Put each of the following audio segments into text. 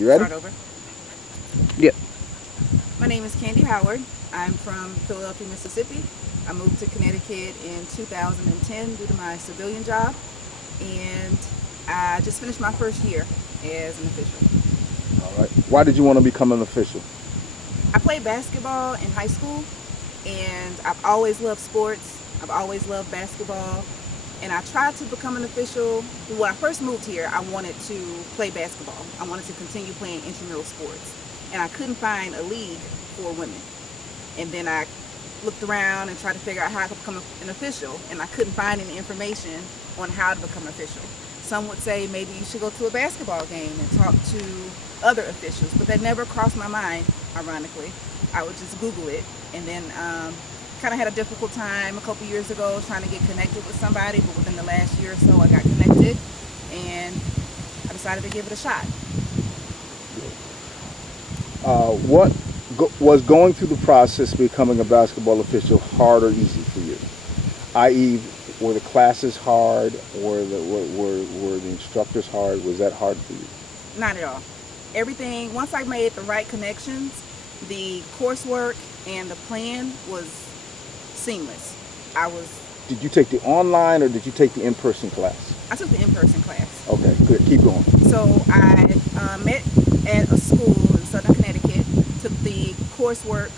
You ready? Start over. Yep. My name is Candi Howard. I'm from Philadelphia, Mississippi. I moved to Connecticut in 2010 due to my civilian job, and I just finished my first year as an official. All right. Why did you want to become an official? I played basketball in high school, and I've always loved sports. I've always loved basketball, and I tried to become an official. When I first moved here, I wanted to play basketball. I wanted to continue playing intramural sports, and I couldn't find a league for women. And then I looked around and tried to figure out how I could become an official, and I couldn't find any information on how to become an official. Some would say maybe you should go to a basketball game and talk to other officials, but that never crossed my mind, ironically. I would just Google it, and then kind of had a difficult time a couple years ago trying to get connected with somebody, but within the last year or so I got connected, and I decided to give it a shot. What was going through the process of becoming a basketball official hard or easy for you? I.e., were the classes hard, or were the instructors hard? Was that hard for you? Not at all. Everything, once I made the right connections, the coursework and the plan was seamless. Did you take the online or did you take the in-person class? I took the in-person class. Okay, good. Keep going. So I met at a school in Southern Connecticut, took the coursework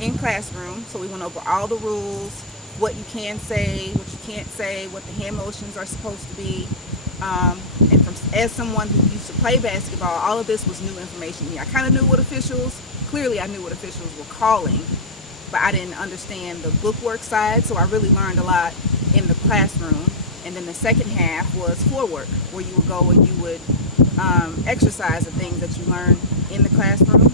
in classroom. So we went over all the rules, what you can say, what you can't say, what the hand motions are supposed to be. As someone who used to play basketball, all of this was new information to me. I kind of knew what clearly I knew what officials were calling, but I didn't understand the bookwork side, so I really learned a lot in the classroom. And then the second half was floor work, where you would go and you would exercise the things that you learned in the classroom.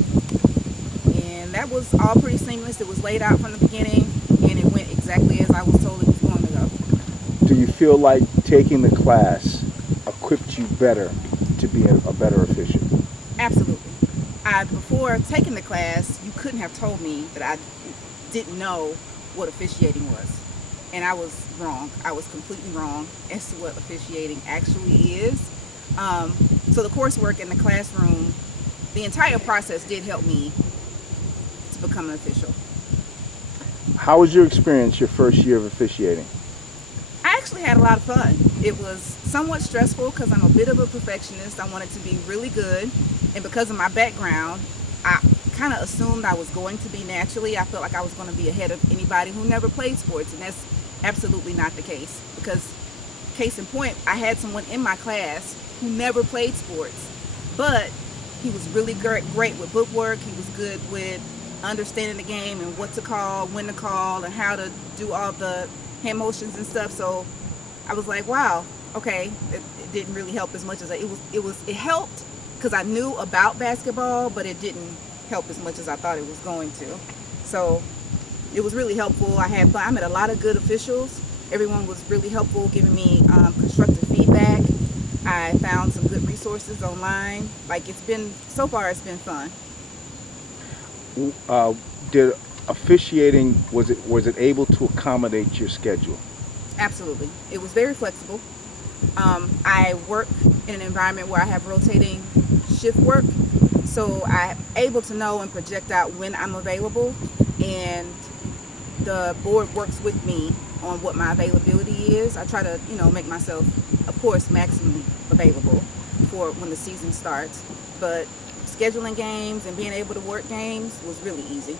And that was all pretty seamless. It was laid out from the beginning, and it went exactly as I was told it was going to go. Do you feel like taking the class equipped you better to be a better official? Absolutely. Before taking the class, you couldn't have told me that I didn't know what officiating was. And I was wrong. I was completely wrong as to what officiating actually is. So the coursework in the classroom, the entire process did help me to become an official. How was your experience your first year of officiating? I actually had a lot of fun. It was somewhat stressful because I'm a bit of a perfectionist. I wanted to be really good, and because of my background, I kind of assumed I was going to be naturally. I felt like I was going to be ahead of anybody who never played sports, and that's absolutely not the case. Because, case in point, I had someone in my class who never played sports, but he was really great with bookwork. He was good with understanding the game and what to call, when to call, and how to do all the hand motions and stuff. So I was like, wow, okay, it didn't really help as much as it helped because I knew about basketball, but it didn't help as much as I thought it was going to. So it was really helpful. I met a lot of good officials. Everyone was really helpful, giving me constructive feedback. I found some good resources online. So far it's been fun. Did officiating, was it able to accommodate your schedule? Absolutely. It was very flexible. I work in an environment where I have rotating shift work, so I'm able to know and project out when I'm available, and the board works with me on what my availability is. I try to, make myself, of course, maximally available for when the season starts, but scheduling games and being able to work games was really easy.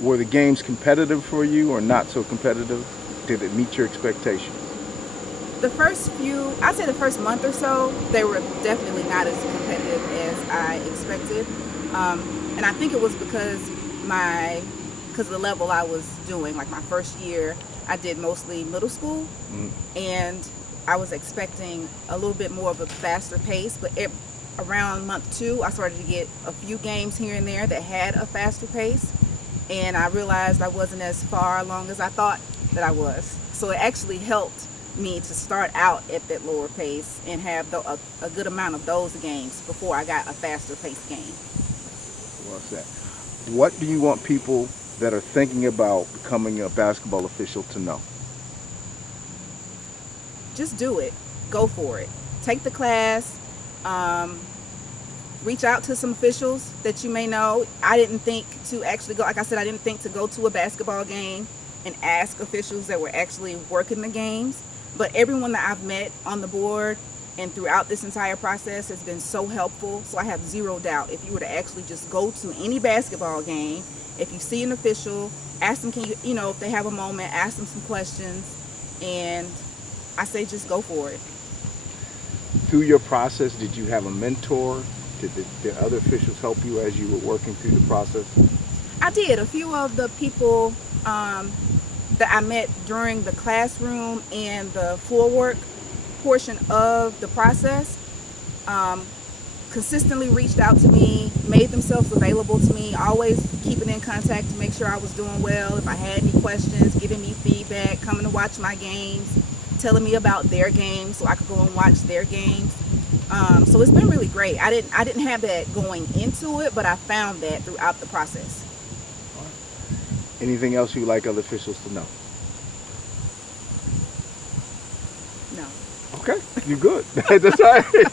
Were the games competitive for you or not so competitive? Did it meet your expectations? I'd say the first month or so, they were definitely not as competitive as I expected. And I think it was because of the level I was doing. Like my first year, I did mostly middle school, and I was expecting a little bit more of a faster pace, but around month 2, I started to get a few games here and there that had a faster pace, and I realized I wasn't as far along as I thought that I was. So it actually helped me to start out at that lower pace and have a good amount of those games before I got a faster paced game. Well said. What do you want people that are thinking about becoming a basketball official to know? Just do it. Go for it. Take the class. reach out to some officials that you may know. I didn't think to actually go, like I said, I didn't think to go to a basketball game and ask officials that were actually working the games. But everyone that I've met on the board and throughout this entire process has been so helpful. So I have zero doubt if you were to actually just go to any basketball game, if you see an official, ask them, can you, you know, if they have a moment, ask them some questions, and I say just go for it. Through your process, did you have a mentor? Did other officials help you as you were working through the process? I did. A few of the people that I met during the classroom and the floor work portion of the process consistently reached out to me, made themselves available to me, always keeping in contact to make sure I was doing well. If I had any questions, giving me feedback, coming to watch my games, telling me about their games so I could go and watch their games. So it's been really great. I didn't have that going into it, but I found that throughout the process. Anything else you'd like other officials to know? No. Okay, you're good. That's all right.